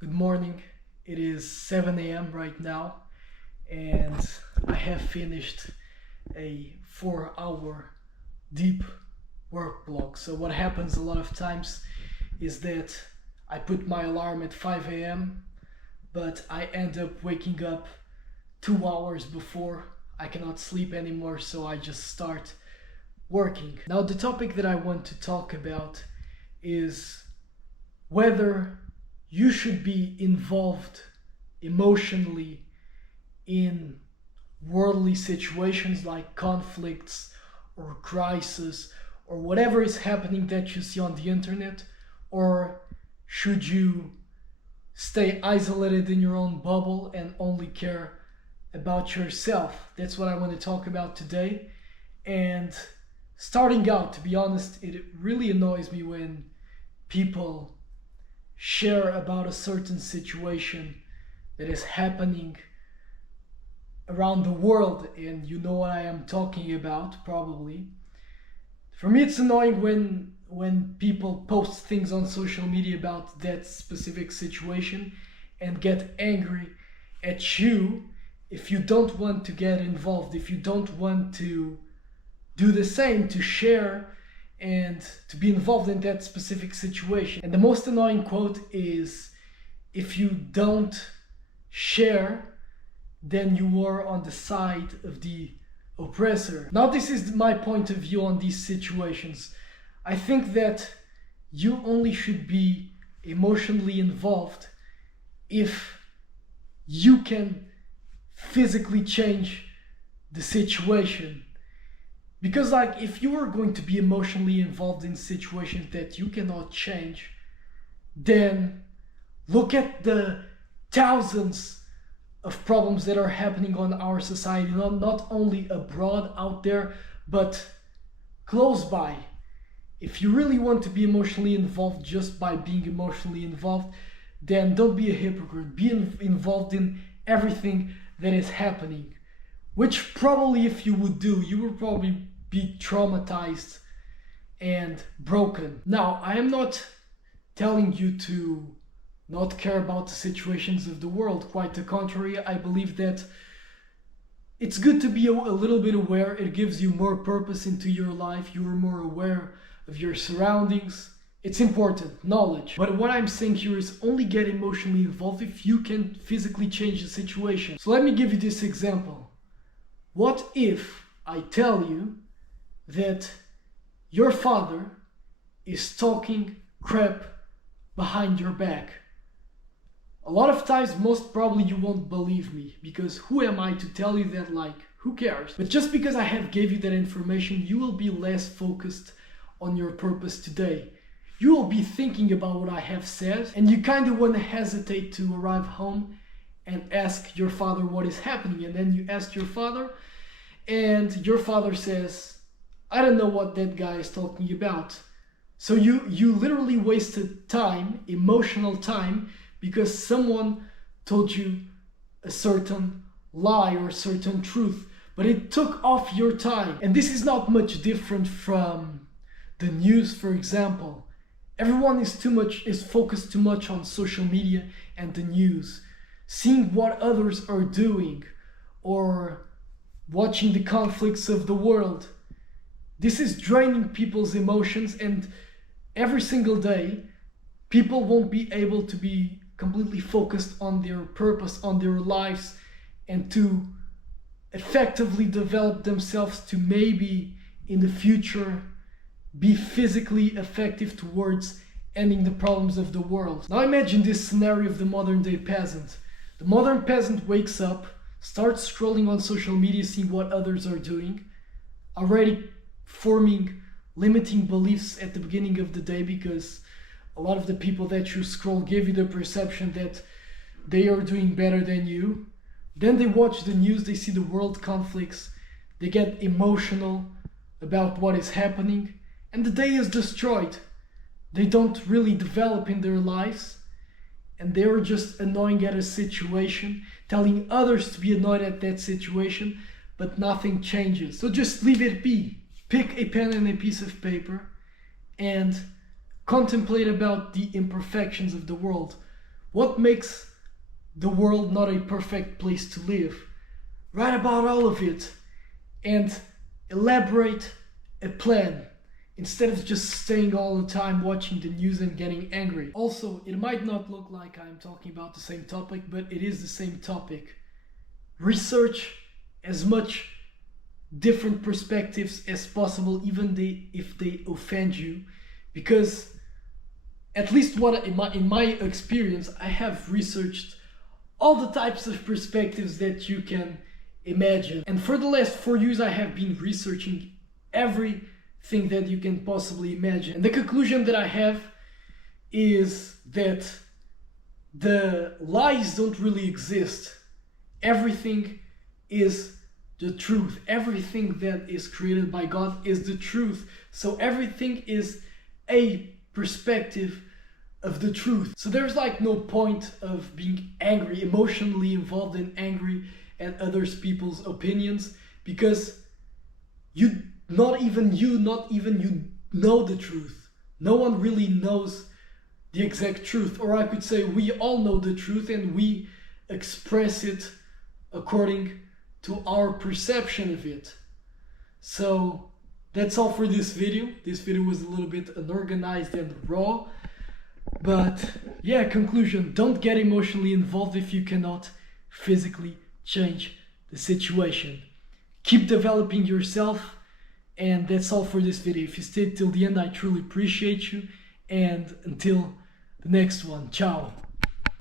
Good morning. It is 7 a.m. right now, and I have finished a 4-hour deep work block. So, what happens a lot of times is that I put my alarm at 5 a.m., but I end up waking up 2 hours before. I cannot sleep anymore, so I just start working. Now, the topic that I want to talk about is whether you should be involved emotionally in worldly situations like conflicts or crisis or whatever is happening that you see on the internet, or should you stay isolated in your own bubble and only care about yourself? That's what I want to talk about today. And starting out, to be honest, it really annoys me when people share about a certain situation that is happening around the world, and you know what I am talking about probably. For me, it's annoying when people post things on social media about that specific situation and get angry at you if you don't want to get involved, if you don't want to do the same, to share and to be involved in that specific situation. And the most annoying quote is, if you don't share, then you are on the side of the oppressor. Now, this is my point of view on these situations. I think that you only should be emotionally involved if you can physically change the situation. Because if you are going to be emotionally involved in situations that you cannot change, then look at the thousands of problems that are happening on our society, not only abroad out there, but close by. If you really want to be emotionally involved just by being emotionally involved, then don't be a hypocrite. Be involved in everything that is happening. Which probably, if you would do, you would probably be traumatized and broken. Now, I am not telling you to not care about the situations of the world. Quite the contrary, I believe that it's good to be a little bit aware. It gives you more purpose into your life. You are more aware of your surroundings. It's important, knowledge. But what I'm saying here is only get emotionally involved if you can physically change the situation. So let me give you this example. What if I tell you that your father is talking crap behind your back? A lot of times, most probably you won't believe me, because who am I to tell you that? Who cares? But just because I have gave you that information, you will be less focused on your purpose today. You will be thinking about what I have said, and you kind of want to hesitate to arrive home and ask your father what is happening. And then you ask your father, and your father says, I don't know what that guy is talking about. So you literally wasted time, emotional time, because someone told you a certain lie or a certain truth, but it took off your time. And this is not much different from the news, for example. Everyone is focused too much on social media and the news, seeing what others are doing or watching the conflicts of the world. This is draining people's emotions, and every single day people won't be able to be completely focused on their purpose, on their lives, and to effectively develop themselves to maybe in the future be physically effective towards ending the problems of the world. Now imagine this scenario of the modern day peasant. The modern peasant wakes up, starts scrolling on social media, seeing what others are doing, already forming limiting beliefs at the beginning of the day, because a lot of the people that you scroll give you the perception that they are doing better than you. Then they watch the news, they see the world conflicts, they get emotional about what is happening, and the day is destroyed. They don't really develop in their lives, and they are just annoying at a situation, telling others to be annoyed at that situation, but nothing changes. So just leave it be. Pick a pen and a piece of paper and contemplate about the imperfections of the world. what makes the world not a perfect place to live. Write about all of it and elaborate a plan instead of just staying all the time watching the news and getting angry. Also, it might not look like I'm talking about the same topic, but it is the same topic. Research as much different perspectives as possible, even if they offend you, because at least in my experience, I have researched all the types of perspectives that you can imagine. And for the last 4 years, I have been researching everything that you can possibly imagine. And the conclusion that I have is that the lies don't really exist. Everything is the truth. Everything that is created by God is the truth. So everything is a perspective of the truth. So there's like no point of being angry, emotionally involved and angry at others people's opinions, because not even you know the truth. No one really knows the exact truth. Or I could say we all know the truth and we express it according to our perception of it. So that's all for this video. This video was a little bit unorganized and raw. But yeah, conclusion, don't get emotionally involved if you cannot physically change the situation. Keep developing yourself, and that's all for this video. If you stayed till the end, I truly appreciate you, and until the next one, ciao.